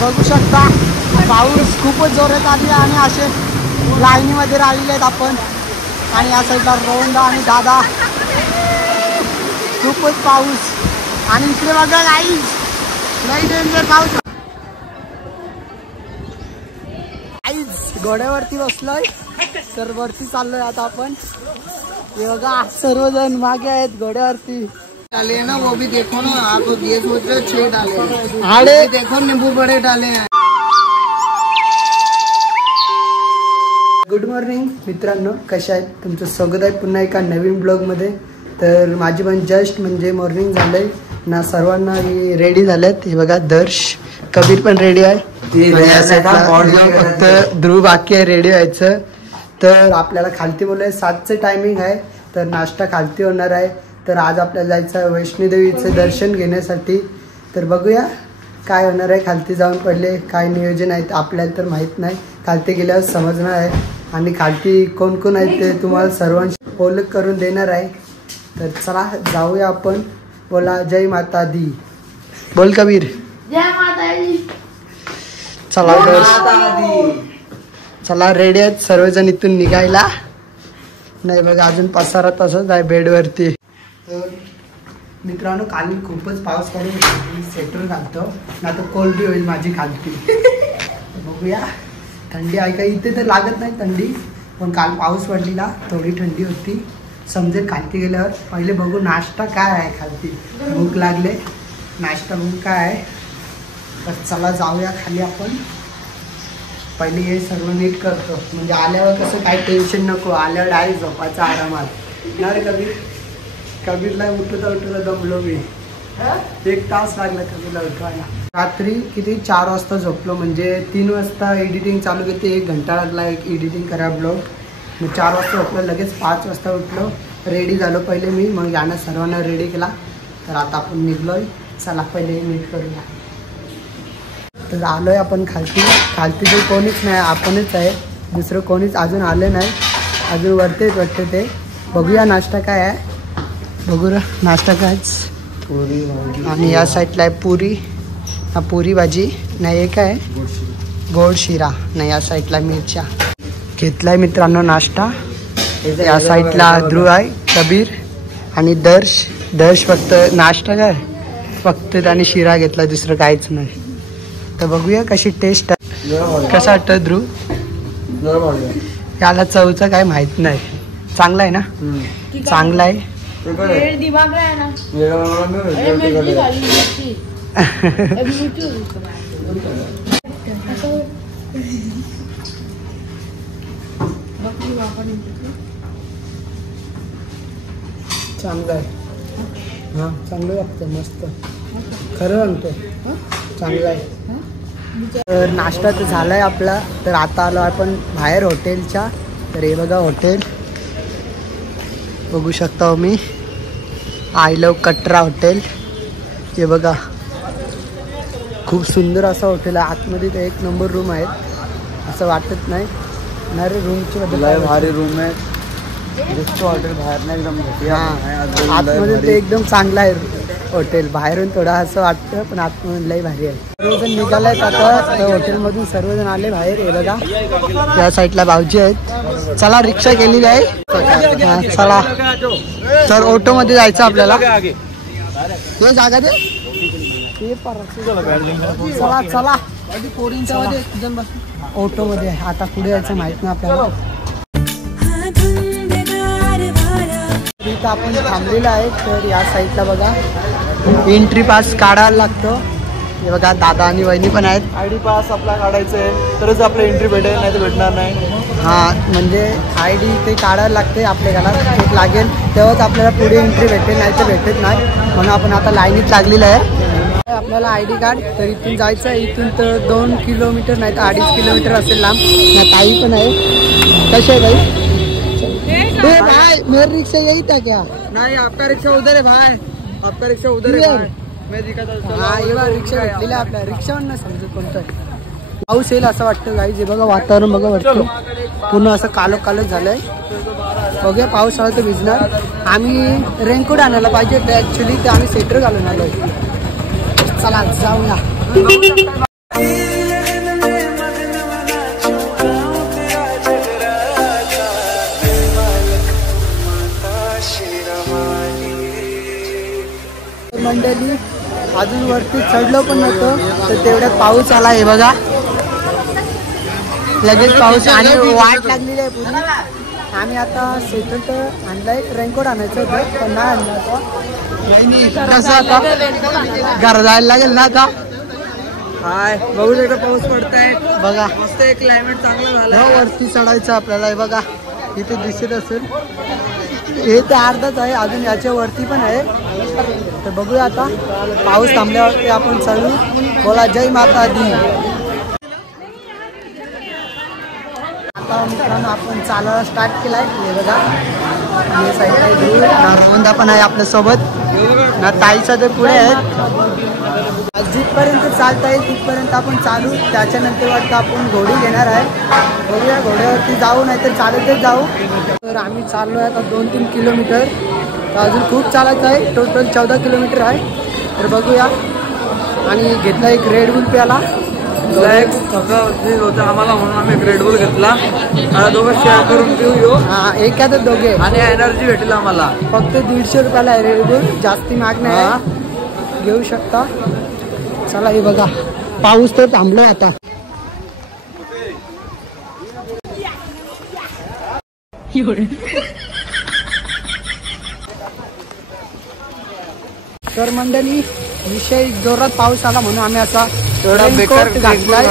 बघू शकता पाऊस खूपच जोरात आली आणि असे लाईनीमध्ये राहिलेले आहेत आपण. आणि या साईडला रोहनदा आणि दादा. खूपच पाऊस आणि इकडे बघा गाईज लई डेंजर पाऊस. गाईज घोड्यावरती बसलोय तर वरती चाललोय आता आपण. हे बघा सर्वजण मागे आहेत घोड्यावरती. डाले ना वो भी देखो ना आप ये सोच रहे 6 डाले आड़े देखो नींबू बड़े डाले हैं. गुड मॉर्निंग मित्रांनो, कशा आहेत? तुमचं स्वागत आहे पुन्हा एका नवीन ब्लॉगमध्ये. तर माझी पण जस्ट म्हणजे मॉर्निंग झालंय ना. सर्वांना रेडी झालेत. हे बघा दर्श कबीर पण रेडी आहे. फक्त ध्रुव बाकी आहे रेडी व्हायचं. तर आपल्याला खालती बोलूया 7चं टायमिंग आहे. तर नाश्ता खालती होणार आहे. तर आज आपल्याला जायचं आहे वैष्णोदेवीचं दर्शन घेण्यासाठी. तर बघूया काय होणार आहे खालती जाऊन. पहिले काय नियोजन आहे आपल्याला तर माहीत नाही, खालती गेल्यावर समजणार आहे. आणि खालती कोण कोण आहेत ते तुम्हाला सर्वांशी ओळख करून देणार आहे. तर चला जाऊया आपण. बोला जय माता दी. बोल कबीर. जय माता दी. चला चला रेडी आहेत सर्वजण इथून निघायला. नाही बघा अजून पसारा तसंच आहे बेडवरती. तर मित्रांनो काल खूपच पाऊस पडून स्वेटर घालतो ना, तर कोल्ड होईल माझी खालती. बघूया थंडी आहे का. इथे तर लागत नाही थंडी, पण काल पाऊस पडलेला थोडी थंडी होती. समजेल खालती गेल्यावर. पहिले बघू नाश्ता काय आहे खालती. भूक लागले, नाश्ता बघू काय आहे. तर चला जाऊया खाली आपण. पहिले हे सर्व नीट करतो म्हणजे आल्यावर कसं काही टेन्शन नको. आल्यावर डायरेक्ट झोपायचं आरामात. ना रे कबीर. कबीरला उठता दमलो मी. 1 तास लागला कबीरला उठवायला. रात्री किती 4 वाजता झोपलो म्हणजे 3 वाजता एडिटिंग चालू केली. 1 घंटा लागला एडिटिंग करा ब्लॉग. मग 4 वाजता झोपलो, लगेच 5 वाजता उठलो. रेडी झालो पहिले मी, मग यानं सर्वांना रेडी केला. तर आता आपण निघलोय. चला पहिले नीट करूया. तर आलोय आपण खालती. खालती तर कोणीच नाही, आपणच आहे. दुसरं कोणीच अजून आलं नाही. अजून वरतेच वाटते ते. बघूया नाश्ता काय आहे. बघू रा नाश्ता कायच. पुरी आणि या साईडला आहे पुरी. हा पुरी भाजी नाही. एक आहे गोड शिरा नाही. या साईडला मिरच्या घेतलाय मित्रांनो नाश्ता. या साईडला ध्रुव आहे, कबीर आणि दर्श फक्त नाश्ता काय फक्त त्याने शिरा घेतला, दुसरं काहीच नाही. तर बघूया कशी टेस्ट आहे. कसं वाटतं ध्रुव. याला चवचं काय माहित नाही. चांगला आहे ना. चांगला आहे. चांगलं आहे. हां चांगलं वाटतं, मस्त खरं म्हणतो. चांगलं आहे. तर नाश्ता तर झाला आहे आपला. तर आता आलो आपण बाहेर हॉटेलच्या. तर हे बघा हॉटेल बघू शकता मी. I love Katra hotel. हे बघा खूप सुंदर असं हॉटेल आहे. आतमध्ये तर 1 नंबर रूम आहेत, असं वाटत नाही ना रे. रूमची बद्दल भारी रूम आहे. हॉटेल बाहेर नाही एकदम. हां आतमध्ये ते एकदम चांगलं आहे हॉटेल. बाहेरून थोडं असं वाटतं पण आतमधून लई भारी आहे. सर्वजण निघाले आहेत आता हॉटेलमधून. सर्वजण आले बाहेर. हे बघा त्या साईडला भाऊजी आहेत. चला रिक्षा केलेली आहे. हां चला. तर ऑटोमध्ये जायचं आपल्याला. हे जागा दे. चला चला ऑटोमध्ये आहे. आता पुढे जायचं माहित नाही आपल्याला. इथं आपण थांबलेलं आहे. तर या साईडला बघा एंट्री पास काढायला लागतो. हे बघा दादा आणि वहिनी पण आहेत. ID पास आपला काढायचं आहे तरच आपलं एंट्री भेटेल, नाही तर भेटणार नाही. हां म्हणजे ID ते काढायला लागते आपल्याला. एक लागेल तेव्हाच आपल्याला पुढे एंट्री भेटेल, नाही तर भेटत नाही. म्हणून आपण आता लाईनीत लागलेलं आहे. आपल्याला ID कार्ड. तर इथून जायचं आहे. इथून तर 2 किलोमीटर नाही तर 2.5 किलोमीटर असेल लांब. ना ताई पण आहे. कसे आहे भाई. भाई मेरी रिक्शा यही था क्या. नहीं आपका रिक्शा उधर है भाई. आपका रिक्शा उधर है भाई. मैं दिखाता हूं. हां एवढा रिक्षा भेटलेला आपल्या. रिक्षावर नाही समजत कोणतं. पाऊस येईल असं वाटतं गाईज. हे बघा वातावरण बघा वरती पूर्ण असं कालो कालच झालंय. बघूया पाऊस आला तर भिजणार. आम्ही रेनकोट आणायला पाहिजे ॲक्च्युली. ते आम्ही स्वेटर घालून आलो. चला जाऊया. अजून वरती चढलो पण नव्हतो तर तेवढ्यात पाऊस आला आहे बघा. लगेच पाऊस आणि वाट लागलेली आहे पूर्ण. आम्ही आता स्वेटर तर आणलाय, रेनकोट आणायचं होतं पण नाही आणलं आता. कसं आता घर जायला लागेल ना आता. हाय बघू शकता पाऊस पडताय बघा मस्त आहे, क्लायमेट चांगलं झालं. वरती चढायचं आपल्याला. हे बघा इथे दिसत असेल, हे तर अर्धच आहे, अजून याच्या वरती पण आहे. तर बघूया आता पाऊस थांबल्यावरती आपण चढू. बोला जय माता दी. आता मित्रांनो आपण चालायला स्टार्ट केलाय. हे बघा हे साईडला दूर नारवंदा पण आहे आपल्यासोबत ना. ताईचा तर पुढे आहेत. जिथपर्यंत चालता येईल तिथपर्यंत आपण चालू. त्याच्यानंतर वाटतं आपण घोडी घेणार आहे. बघूया घोड्यावरती जाऊ नाही तर चालतच जाऊ. तर आम्ही चाललो आहे आता 2-3 किलोमीटर. तर अजून खूप चालायचं आहे. टोटल 14 किलोमीटर आहे. तर बघूया. आणि घेतला एक रेड बुल प्याला. होतं आम्हाला म्हणून आम्ही रेड बुल घेतला. आता दोघं शेअर करून पिऊ. हा एखादं दोघे आणि एनर्जी भेटेल आम्हाला. फक्त 150 रुपयाला आहे रेड बुल, जास्ती महाग नाही, घेऊ शकता. चला हे बघा पाऊस तर थांबलो आता. तर मंडळी विषय जोरात पाऊस आला म्हणून आम्ही आता रेनकोट घातलाय,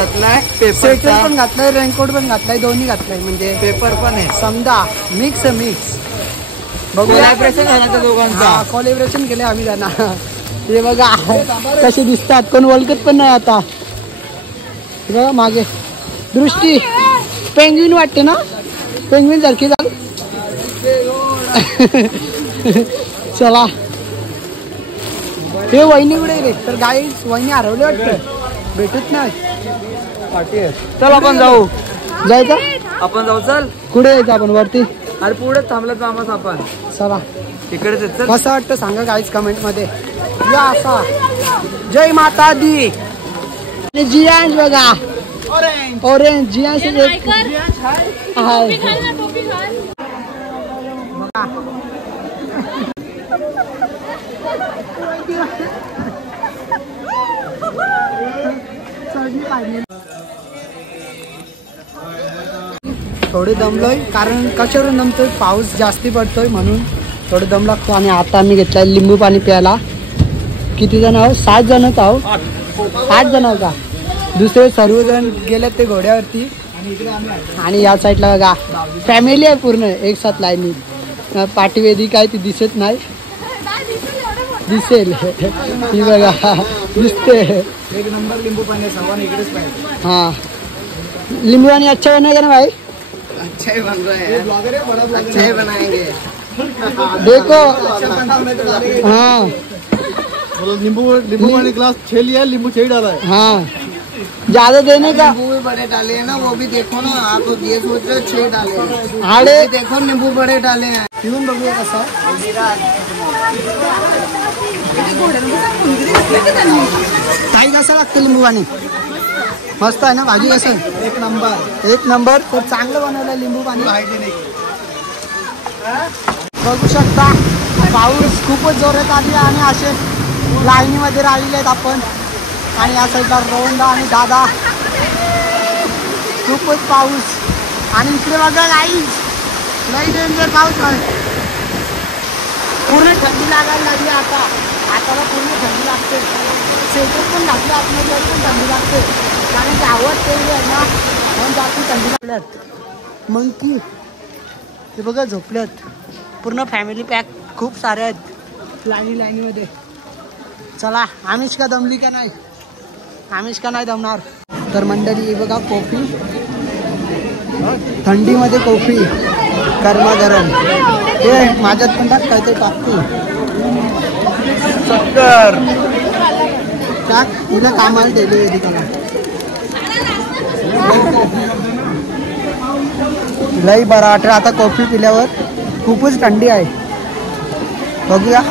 स्वेटर पण घातलाय, रेनकोट पण घातलाय, दोन्ही घातलाय. म्हणजे पेपर पण आहे समजा मिक्स. कोलॅबरेशन झालं त्या दोघांचा. कोलॅबरेशन केले आम्ही त्यांना. हे बघा कसे दिसतात. कोण ओळखत पण नाही आता. बघा मागे दृष्टी पेंग्विन वाटते ना, पेंग्विन सारखी झाली. चला हे वहिनी कुठे रे. तर गाई वहिनी हरवले वाटतं, भेटत नाही. चल आपण जाऊ. जायचं आपण जाऊ. चल कुठे जायचं आपण वरती. अरे पुढे थांबलं कामाच आपण. चला तिकडेच चल. कसं वाटतं सांगा गाईज कमेंट मध्ये. या असा जय माता दी. जियांश बघा ऑरेंज जियांश थोडे दमलोय. कारण कशावरून दमतोय, पाऊस जास्ती पडतोय म्हणून थोडं दम लागतो. आणि आता आम्ही घेतलाय लिंबू पाणी प्यायला. किती जण आहोत? 7 जणच आहोत. 8 जण आहोत का. दुसरे सर्वजण गेलेत ते घोड्यावरती. आणि या साईडला बघा फॅमिली आहे पूर्ण एक साथ लाईनी. पाठीवेदी काय ती दिसत नाही, दिसेल ही बघा दिसते. एक नंबर लिंबू पाणी सर्वांनी इकडेच पाहिजे. हाँ लिंबू पानी अच्छा बनेगा ना भाई. अच्छा ही बन रहा है, अच्छा ही बनाएंगे. देखो हाँ नींबू पानी ग्लास 6 लिया, नींबू 6 डाला है. हाँ ज्यादा देने का. नींबू भी बड़े डाले हैं ना, वो भी देखो ना. आप ये सोच रहे 6 डाले हैं. आड़े देखो नींबू बड़े डाले हैं. पिऊन बघूया कसा. ताई कसं लागतं लिंबू पाणी. मस्त आहे ना. भाजी कसं. एक नंबर एक नंबर. तर चांगलं बनवलं लिंबू पाणी. बघू शकता पाऊस खूपच जोरात आली आणि असे लाईनीमध्ये राहिलेले आहेत आपण. आणि या साईडला रोहनदा आणि दादा. खूपच पाऊस. आणि इकडे बघा गाईज लई डेंजर पाऊस आहे. पूर्ण थंडी लागायला लागली आता. हाताला पूर्ण थंडी लागते. स्वेटर पण घातलं आपण तरी पण थंडी लागते. कारण की आवाज तेवढी आहे ना म्हणून जास्त थंडी लागल्यात. मंकी ते बघा झोपल्यात. पूर्ण फॅमिली पॅक खूप सारे आहेत लाईनीमध्ये. चला आमिषका दमली का नाही. आमिषका नाही दमणार. तर मंडळी बघा कॉफी, थंडीमध्ये कॉफी गरमागरम. ते माझ्यात पण टाक काय ते टाकते. शक्कर टाक तिला कामाला दिली वेदी त्याला. लई बरा वाटलं आता कॉफी पिल्यावर. खूपच थंडी आहे. बघूया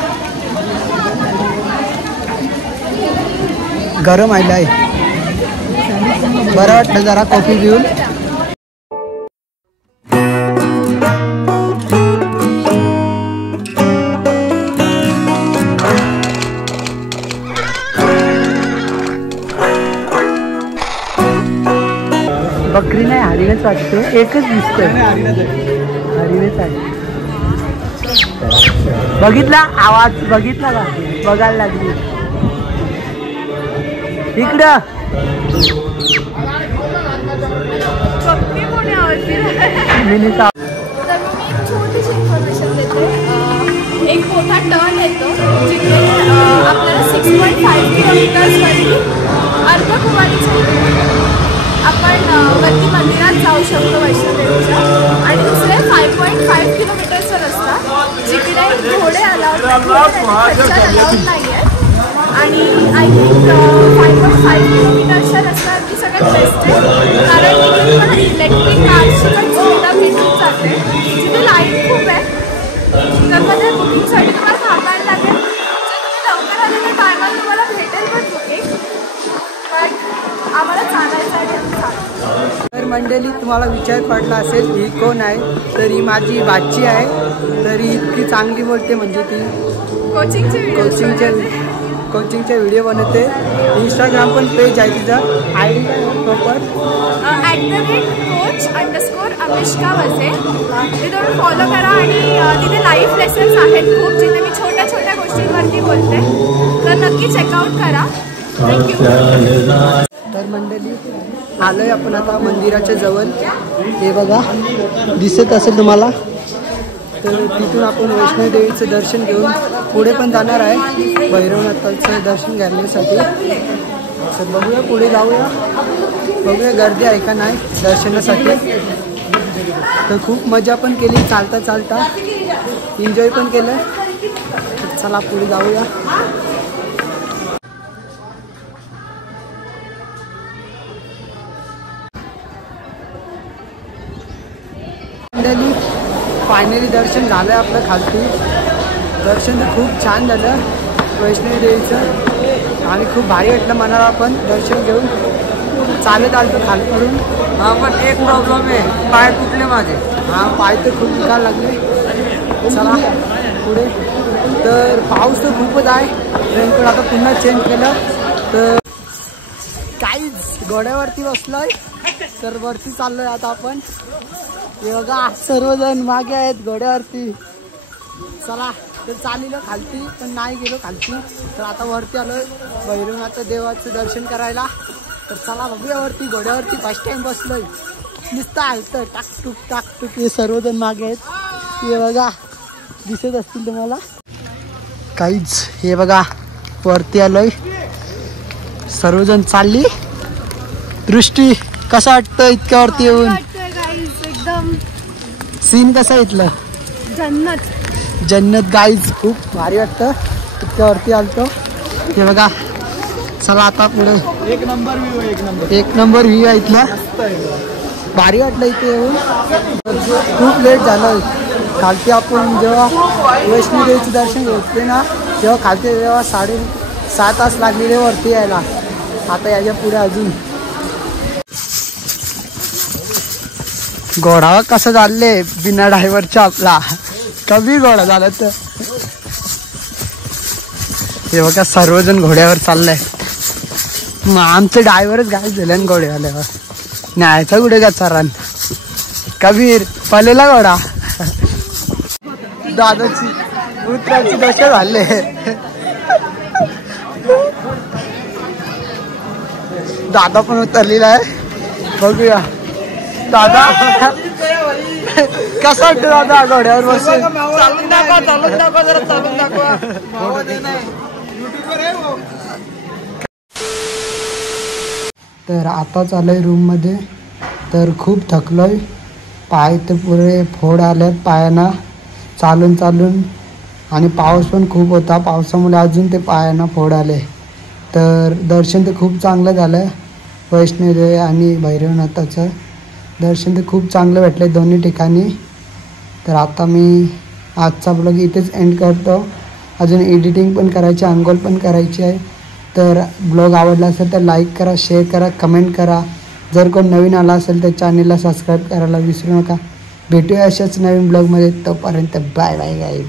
गरम आहे. बरं वाटलं जरा कॉफी पिऊन. बकरी नाही, हरिणच वाटतो. एकच दिसतोय, हरिणच आहे. बघितला आवाज, बघितला का? बघायला लागली इकडं. मिनीचा छोटीशी इन्फॉर्मेशन देते. एक मोठा टर्न येतो जिथे आपल्याला 6.5 किलोमीटर्सवरती अर्धकुमारीच्या आपण वरती मंदिरात जाऊ शकतो वैष्णोदेवीच्या. आणि दुसरे 5.5 किलोमीटरचा रस्ता जिकडे घोडे अलाउड नाही आहेत. आणि आय थिंक 5.5 किलोमीटरच्या रस्त्यावरती सगळ्यात बेस्ट आहे, कारण तिथे तुम्हाला इलेक्ट्रिक कारची पण सुविधा भेटून जाते. जिथे लाईन खूप आहे, तर मध्ये बुकिंगसाठी तुम्हाला थांबायला लागेल. जर तुम्ही लवकर आले तर टायमाला तुम्हाला भेटेल पण बुकिंग, पण आम्हाला चालायचं आहे. तर मंडळी, तुम्हाला विचार पडला असेल ही कोण आहे, तर ही माझी बाची आहे. तरी इतकी चांगली बोलते, म्हणजे ती कोचिंगचे व्हिडिओ बनवते. इंस्टाग्राम पण पेज आहे तिचं, आय डी काय प्रॉपर @coach_अनुष्का वसे. तिथे तुम्ही फॉलो करा. आणि तिथे लाईव्ह लेसन्स आहेत खूप, जिथे मी छोट्या छोट्या गोष्टींवरती बोलते, तर नक्की चेकआउट करा. थँक्यू. तर मंडळी, आलोय आपण आता मंदिराच्या जवळ. हे बघा, दिसत असेल तुम्हाला. तर तिथून आपण वैष्णोदेवीचं दर्शन घेऊन पुढे पण जाणार आहे भैरवनाथाचं दर्शन घेण्यासाठी. तर बघूया, पुढे जाऊया, बघूया गर्दी आहे का नाही दर्शनासाठी. तर खूप मजा पण केली, चालता चालता एन्जॉय पण केलं. तर चला पुढे जाऊया. फायनली दर्शन झालं आपलं खालती. दर्शन तर खूप छान झालं वैष्णोदेवीचं, आणि खूप भारी वाटलं मनाला. पण दर्शन घेऊन चालत आलतो खालकडून. हा, पण एक प्रॉब्लेम आहे, पाय तुटले माझे. हा, पाय तर खूप दुखायला लागले. चला पुढे. तर पाऊस तर खूपच आहे, रेनकोट आता पुन्हा चेंज केलं. तर काहीच घोड्यावरती बसलोय, तर वरती चाललोय आता आपण. हे बघा, सर्वजण मागे आहेत घोड्यावरती. चला, तर चाललो खालती, पण नाही गेलो खालती. तर आता वरती आलोय भैरवनाथ देवाचं दर्शन करायला. तर चला बघूया वरती. घोड्यावरती फर्स्ट टाइम बसलोय. नुसतं हलतं टाकटूक टाकटूक. हे सर्वजण मागे आहेत, हे बघा, दिसत असतील तुम्हाला. काहीच, हे बघा वरती आलोय, सर्वजण चालली. दृष्टी, कसं वाटतं इतक्या वरती येऊन? एकदम सीन कसा इथलं? जन्नत जन्नत गाईज, खूप भारी वाटतं इतक्या वरती आलतो. हे बघा, चला आता पुढे. एक नंबर व्ह्यू आहे इथला, भारी वाटलं इथे येऊन. खूप लेट झालं खालती. आपण जेव्हा वैष्णोदेवीचं दर्शन घेतले ना, तेव्हा खालती तेव्हा 6.5 तास लागलेले वरती यायला. आता याच्या पुढे अजून. घोडावा कसं चालले बिना ड्रायव्हरचा आपला, कमी घोडा झाला तर. हे बघा, सर्वजण घोड्यावर चाललंय. मग आमचे ड्रायव्हरच गायब झाले आणि घोड्यावाल्यावर. न्यायचा कुठे का चरण कबीर पलेला घोडा. दादाची उतराची दशा झाले. दादा पण उतरलेला आहे, बघूया. दादा कसा वाटतं दादा घोड्यावर बसून? चालून दाखवा जरा, चालून दाखवा. तर आता चाललोय रूममध्ये. तर खूप थकलोय, पाय तर पुरे फोड आल्यात पायांना चालून चालून. आणि पाऊस पण खूप होता, पावसामुळे अजून ते पायांना फोड आले. तर दर्शन तर खूप चांगलं झालं. वैष्णोदेवी आणि भैरवनाथाचं दर्शन तर खूप चांगलं भेटलं दोन्ही ठिकाणी. तर आता मी आजचा ब्लॉग इथेच एंड करतो. अजून एडिटिंग पण करायची, अंघोळ पण करायची आहे. तर ब्लॉग आवडला असेल तर लाईक करा, शेअर करा, कमेंट करा. जर कोण नवीन आला असेल तर चॅनलला सबस्क्राईब करायला विसरू नका. भेटूया अशाच नवीन ब्लॉगमध्ये. तोपर्यंत बाय बाय गाईज.